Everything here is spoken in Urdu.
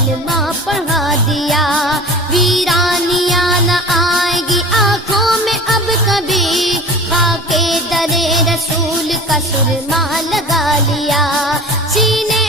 کلمہ پڑھا دیا، ویرانیاں نہ آئے گی آنکھوں میں اب کبھی، خاک در رسول کا سرما لگا لیا، سینے